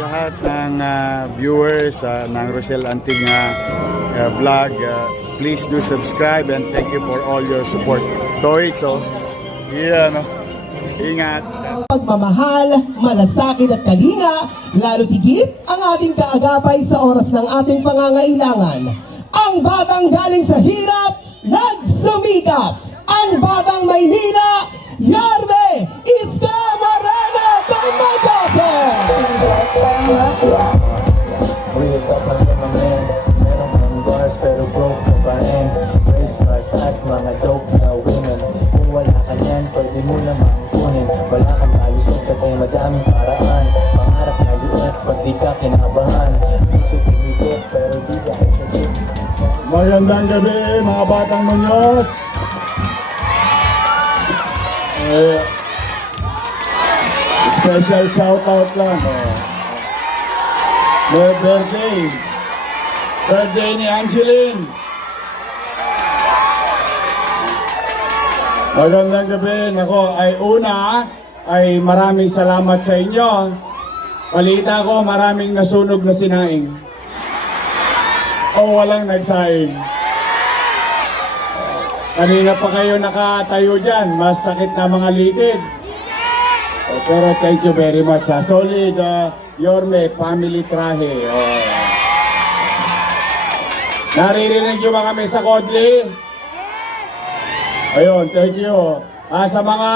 Lahat ng viewers ng Rochelle Antig vlog, please do subscribe and thank you for all your support. Toits, ingat. Pagmamahal, malasakit at kalinga, lalo tigit ang ating kaagapay sa oras ng ating pangangailangan. Ang batang galing sa hirap, nagsumikap. Ang batang Maynila, Yarme Iska Moreno Tamagase! Real top lang naman yan. Merong mga bars pero broke na pa rin. Race cars at mga dope na women. Kung wala ka yan, pwede mo namang kunin. Wala kang malusog kasi madaming paraan. Pangarap na liit pag di ka kinabahan. Puso pumigit pero di ka sa chips. Magandang gabi mga batang Muñoz. Special shoutout lang. Birthday ni Angeline. Magandang gabi. Nako, ay maraming salamat sa inyo. Balita ko maraming nasunog na sinaing. O walang nagsaing. Kanina pa kayo nakatayo dyan, mas sakit na mga litid. Pero thank you very much sa solid Yorme family trahe. Naririnig nyo ba kami sa Kodli? Ayun, thank you. Sa mga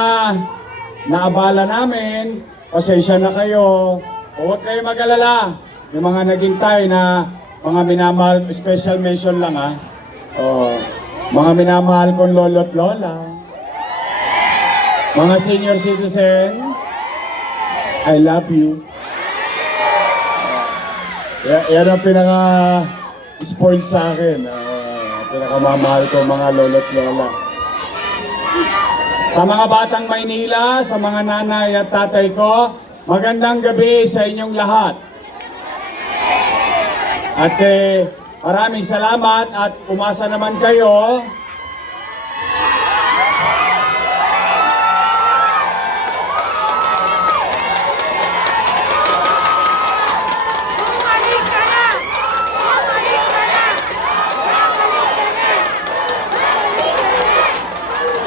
naabala namin, pasensya na kayo. Huwag kayo mag-alala. Yung mga naghintay na mga minamahal, special mention lang mga minamahal kong lolo't lola. Mga senior citizen, I love you. Yan ang pinaka-spoiled sa akin. Pinakamamahal ko mga lolo't lola. Sa mga batang Maynila, sa mga nanay at tatay ko, magandang gabi sa inyong lahat. At maraming salamat at umasa naman kayo.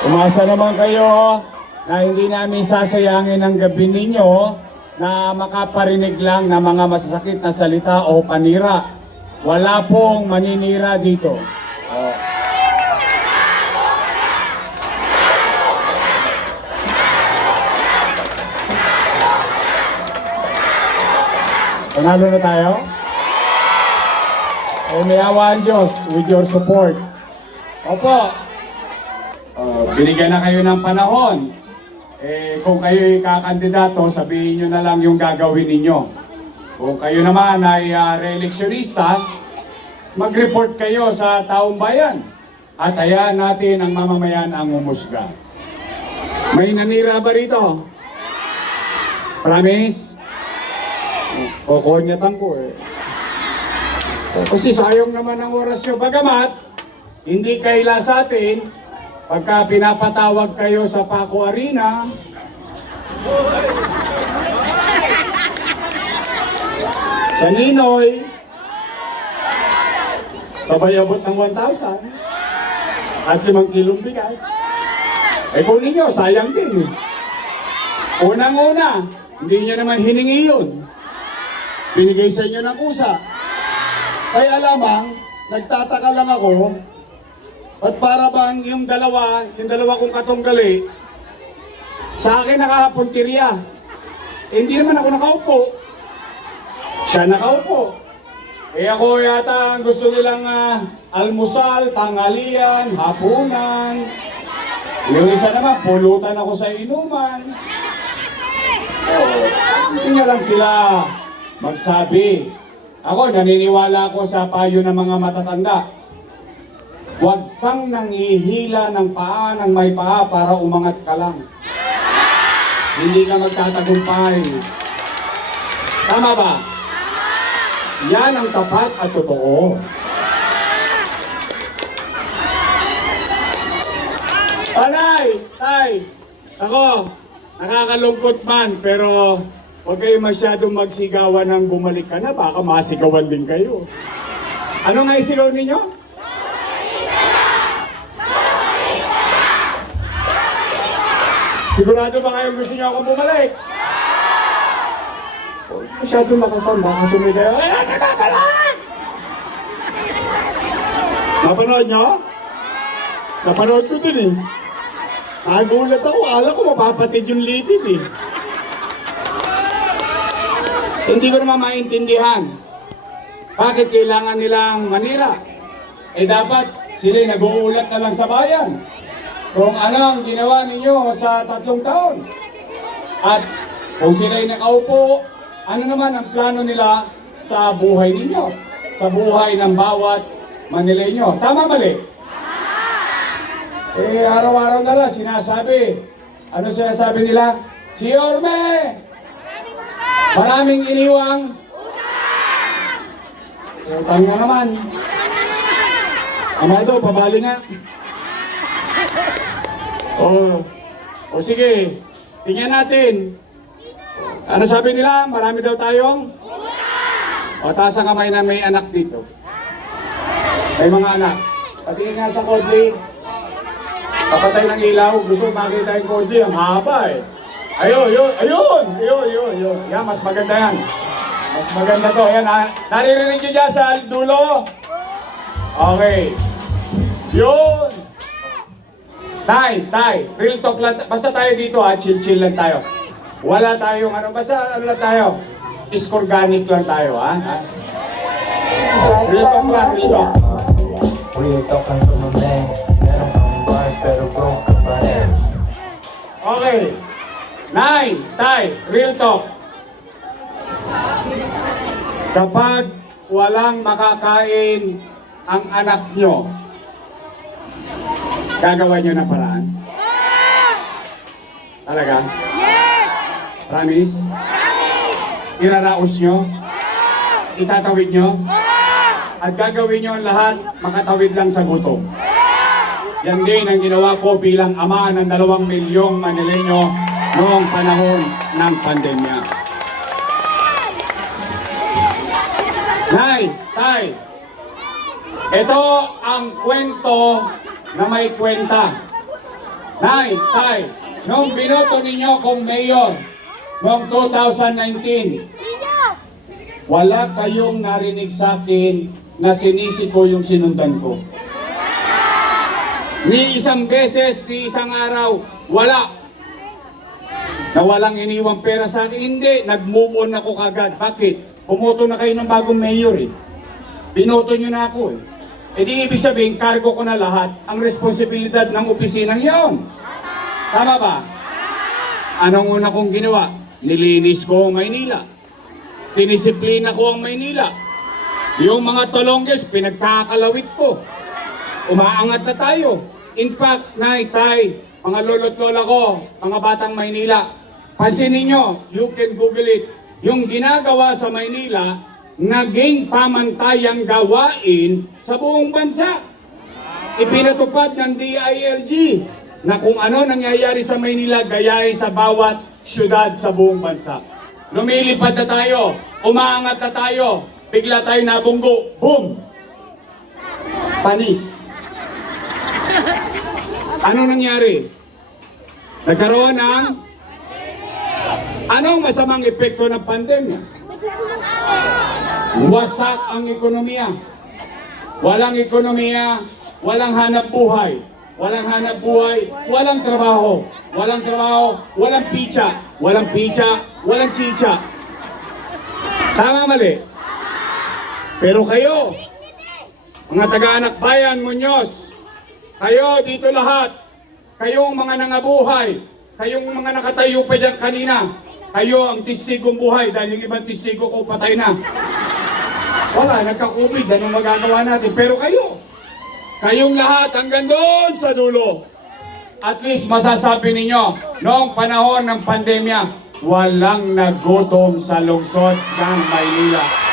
Umasa naman kayo na hindi namin sasayangin ang gabi ninyo na makaparinig lang ng mga masasakit na salita o panira. Wala pong maninira dito. Panalo na tayo? May awa ang Diyos with your support. Opo. Binigyan na kayo ng panahon. Kung kayo'y kakandidato, sabihin nyo na lang yung gagawin ninyo. Kung kayo naman ay re-electionista, mag-report kayo sa taong bayan. At hayaan natin ang mamamayan ang umusga. May nanira ba rito? Promise? Kukonyatan ko Kasi sayang naman ang oras nyo. Bagamat, hindi kaila sa atin, pagka pinapatawag kayo sa Paco Arena, sa Ninoy, sabay abot ng 1,000 at 5 kilong bigas. Kunin nyo, sayang din. Unang-una, hindi nyo naman hiningi yun. Binigay sa inyo ng kusa. Kaya lamang, nagtataka lang ako, at para bang yung dalawa kong katunggali, sa akin nakapuntirya. Hindi naman ako nakaupo. Siya nakaupo. Ako yata gusto nilang almusal, tanghalian, hapunan. Yung isa naman, pulutan ako sa inuman. Hindi nga lang sila magsabi. Ako, naniniwala ako sa payo ng mga matatanda. Huwag kang nangihila ng paa ng may paa para umangat ka lang. Hindi ka magtatagumpay. Tama ba? Yan ang tapat at totoo. Tanay! Tay! Ako, nakakalungkot man, pero huwag kayo masyadong magsigawan ng bumalik ka na, baka masigawan din kayo. Ano nga isigaw ninyo? Sigurado ba kayo gusto niyo akong bumalik? Huwag masyadong makasal, baka sumigaw. Ay, nagbabalak! Napanood nyo? Napanood ko din eh. Nagulat ako, alam ko mapapatid yung litid eh. Hindi ko naman maintindihan. Bakit kailangan nilang manira? Eh dapat sila'y nag-uulat na lang sa bayan kung ano ang ginawa ninyo sa 3 taon. At kung sila'y nakaupo, ano naman ang plano nila sa buhay ninyo, sa buhay ng bawat Manileño. Tama mali? Eh araw-araw na lang sinasabi. Ano sinasabi nila? Si Orme! Maraming iniwang utang na naman. Amado, pabali nga. O sige, tingnan natin. Ano sabi nila? Marami daw tayong? O taas ang kamay na may anak dito. May mga anak. Patingin nga sa kodli. Kapatay ng ilaw. Gusto makita yung kodli. Ang haba eh. Ayun. Yan, mas maganda yan. Mas maganda to. Yan, naririnig nyo dyan sa dulo. Okay. Yun. Tay, real talk lang. Basta tayo dito ha, chill lang tayo. Wala tayong ano, basta ano lang tayo. Isorganic lang tayo ha. Real talk lang, real talk. Real talk ang tumamay. Meron kang bars pero broke ka pa rin. Okay. Tay, real talk. Kapag walang makakain ang anak nyo, gagawa nyo ng paraan? Talaga? Yes! Promise? Iraraos nyo? Itatawid nyo? At gagawin nyo ang lahat, makatawid lang sa gutom. Yan din ang ginawa ko bilang ama ng 2 milyong Manileño noong panahon ng pandemya. Tay, ito ang kwento na may kwenta. Tay, nung binoto ninyo kong mayor noong 2019, wala kayong narinig sa akin na sinisi ko yung sinundan ko. Ni isang beses, ni isang araw, wala. Na walang iniwang pera sa akin, hindi. Nag-move on ako kagad. Bakit? Pumoto na kayo ng bagong mayor eh. Binoto nyo na ako eh. E di ibig sabihin, cargo ko na lahat ang responsibilidad ng opisinang yon. Tama ba? Anong una kong ginawa? Nilinis ko ang Maynila. Tinisiplina ko ang Maynila. Yung mga tolongges, pinagkakalawit ko. Umaangat na tayo. In fact, tay, mga lolo't lola ko, mga batang Maynila, pansinin nyo, you can Google it. Yung ginagawa sa Maynila, naging pamantayang gawain sa buong bansa. Ipinatupad ng DILG na kung ano nangyayari sa Maynila, gayahin sa bawat syudad sa buong bansa. Lumilipad na tayo, umaangat na tayo, bigla tayo nabunggo, boom! Panis. Ano nangyari? Nagkaroon ng anong masamang epekto ng pandemya? Wasak ang ekonomiya. Walang ekonomiya, walang hanap buhay. Walang hanap buhay, walang trabaho. Walang trabaho, walang picha. Walang picha, walang chicha. Tama mali? Pero kayo, mga taga-anak bayan, Muñoz, kayo dito lahat, kayong mga nangabuhay, kayong mga nakatayo pa dyan kanina, kayo ang testigong buhay dahil yung ibang testigo ko patay na. Wala, nagka-COVID, anong magagawa natin? Pero kayo, kayong lahat hanggang doon sa dulo, at least masasabi ninyo, noong panahon ng pandemya, walang nagutom sa lungsod ng Maynila.